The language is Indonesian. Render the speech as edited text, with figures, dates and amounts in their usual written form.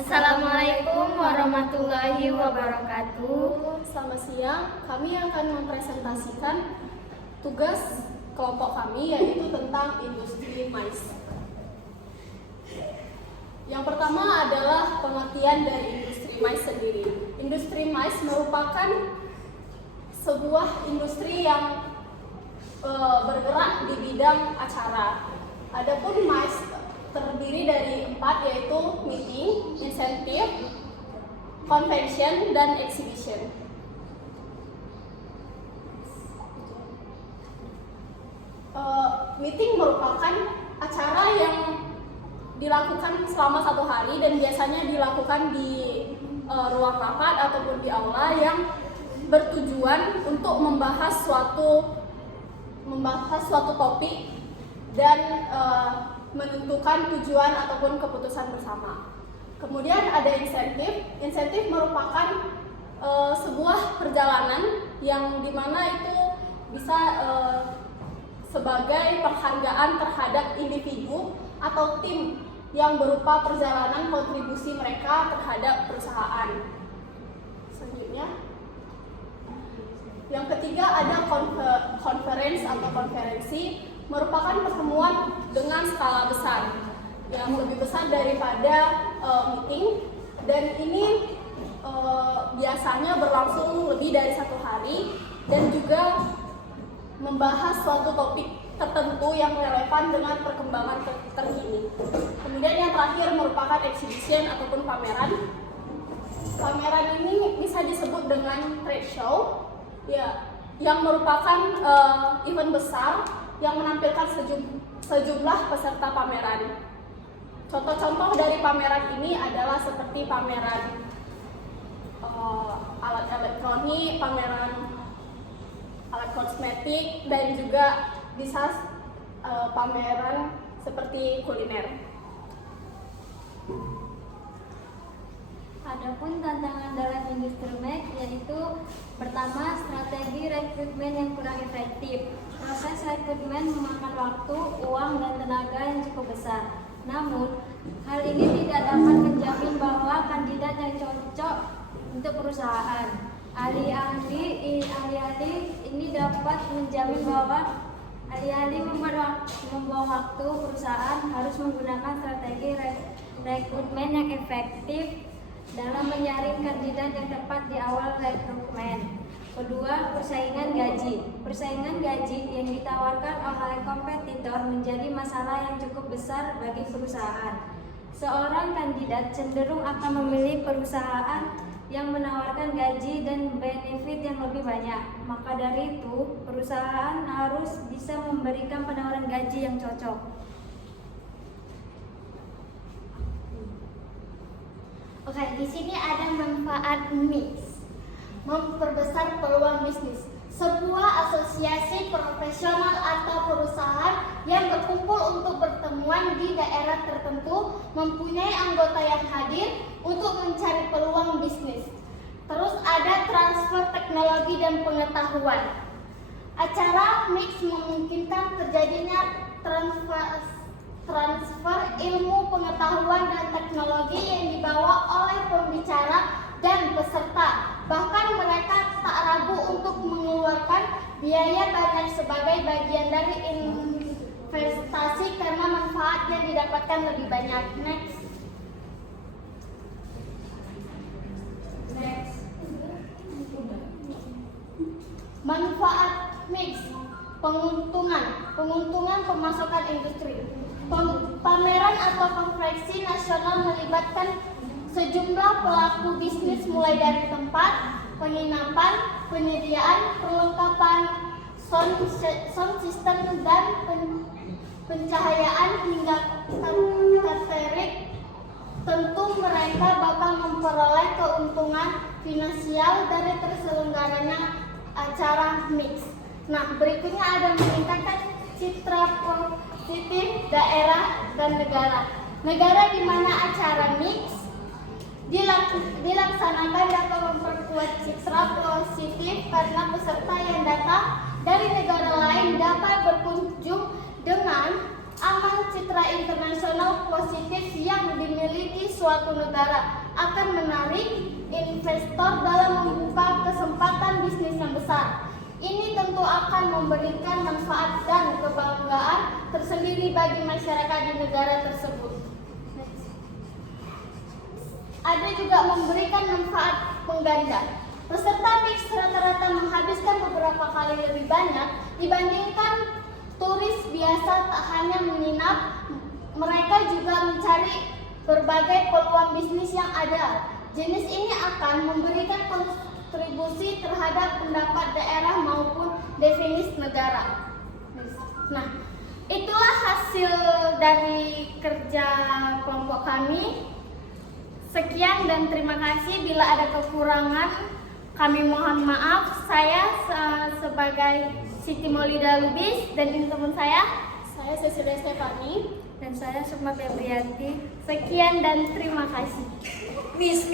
Assalamualaikum warahmatullahi wabarakatuh. Selamat siang, kami akan mempresentasikan tugas kelompok kami, yaitu tentang industri mais. Yang pertama adalah pengertian dari industri mais sendiri. Industri mais merupakan sebuah industri yang bergerak di bidang acara. Adapun mais terdiri dari 4, yaitu meeting, insentif, convention, dan exhibition. Meeting merupakan acara yang dilakukan selama 1 hari dan biasanya dilakukan di ruang rapat ataupun di aula yang bertujuan untuk membahas suatu topik dan menentukan tujuan ataupun keputusan bersama. Kemudian ada insentif. Insentif merupakan sebuah perjalanan yang dimana itu bisa sebagai penghargaan terhadap individu atau tim yang berupa perjalanan kontribusi mereka terhadap perusahaan. Selanjutnya, yang ketiga ada conference atau konferensi, merupakan pertemuan dengan skala besar yang lebih besar daripada meeting, dan ini biasanya berlangsung lebih dari 1 hari dan juga membahas suatu topik tertentu yang relevan dengan perkembangan terkini. Kemudian yang terakhir merupakan exhibition ataupun pameran. Pameran ini bisa disebut dengan trade show, ya, yang merupakan event besar yang menampilkan sejumlah peserta pameran. Contoh-contoh dari pameran ini adalah seperti pameran alat elektronik, pameran alat kosmetik, dan juga bisa pameran seperti kuliner. Adapun tantangan dalam industri mais yaitu pertama, strategi rekrutmen yang kurang efektif. Proses rekrutmen memakan waktu, uang, dan tenaga yang cukup besar. Namun, hal ini tidak dapat menjamin bahwa kandidat yang cocok untuk perusahaan. Alih-alih ini dapat menjamin bahwa alih-alih membuang waktu, perusahaan harus menggunakan strategi rekrutmen yang efektif dalam menyaring kandidat yang tepat di awal rekrutmen. Kedua, persaingan gaji. Persaingan gaji yang ditawarkan oleh kompetitor menjadi masalah yang cukup besar bagi perusahaan. Seorang kandidat cenderung akan memilih perusahaan yang menawarkan gaji dan benefit yang lebih banyak. Maka dari itu, perusahaan harus bisa memberikan penawaran gaji yang cocok. Oke, di sini ada manfaat mix. Memperbesar peluang bisnis. Sebuah asosiasi profesional atau perusahaan yang berkumpul untuk pertemuan di daerah tertentu mempunyai anggota yang hadir untuk mencari peluang bisnis. Terus ada transfer teknologi dan pengetahuan. Acara mix memungkinkan terjadinya transfer ilmu, pengetahuan, dan teknologi yang dibawa oleh pembicara dan peserta. Bahkan mereka tak ragu untuk mengeluarkan biaya banyak sebagai bagian dari investasi karena manfaat yang didapatkan lebih banyak. Next. Manfaat mix. Penguntungan pemasukan industri. Pameran atau konferensi nasional melibatkan sejumlah pelaku bisnis mulai dari tempat, penginapan, penyediaan, perlengkapan sound system dan pencahayaan hingga catering. Tentu mereka bakal memperoleh keuntungan finansial dari terselenggaranya acara mix. Nah, berikutnya ada meningkatkan citra positif daerah dan negara. Negara di mana acara mix dilaksanakan dapat memperkuat citra positif karena peserta yang datang dari negara lain dapat berkunjung dengan aman citra internasional positif yang dimiliki memiliki suatu negara akan menarik investor dalam membuka kesempatan bisnis yang besar. Ini tentu akan memberikan manfaat dan kebanggaan tersendiri bagi masyarakat di negara tersebut. Ada juga memberikan manfaat pengganda. Peserta mix rata-rata menghabiskan beberapa kali lebih banyak dibandingkan turis biasa. Tak hanya menginap, mereka juga mencari berbagai peluang bisnis yang ada. Jenis ini akan memberikan kontribusi terhadap pendapat daerah maupun definisi negara. Nah, itulah hasil dari kerja kelompok kami. Sekian dan terima kasih. Bila ada kekurangan, kami mohon maaf. Saya sebagai Siti Maulida Lubis dan ini teman saya Cecilia Stefani. Dan saya Sukma Febrianti. Sekian dan terima kasih. Miss.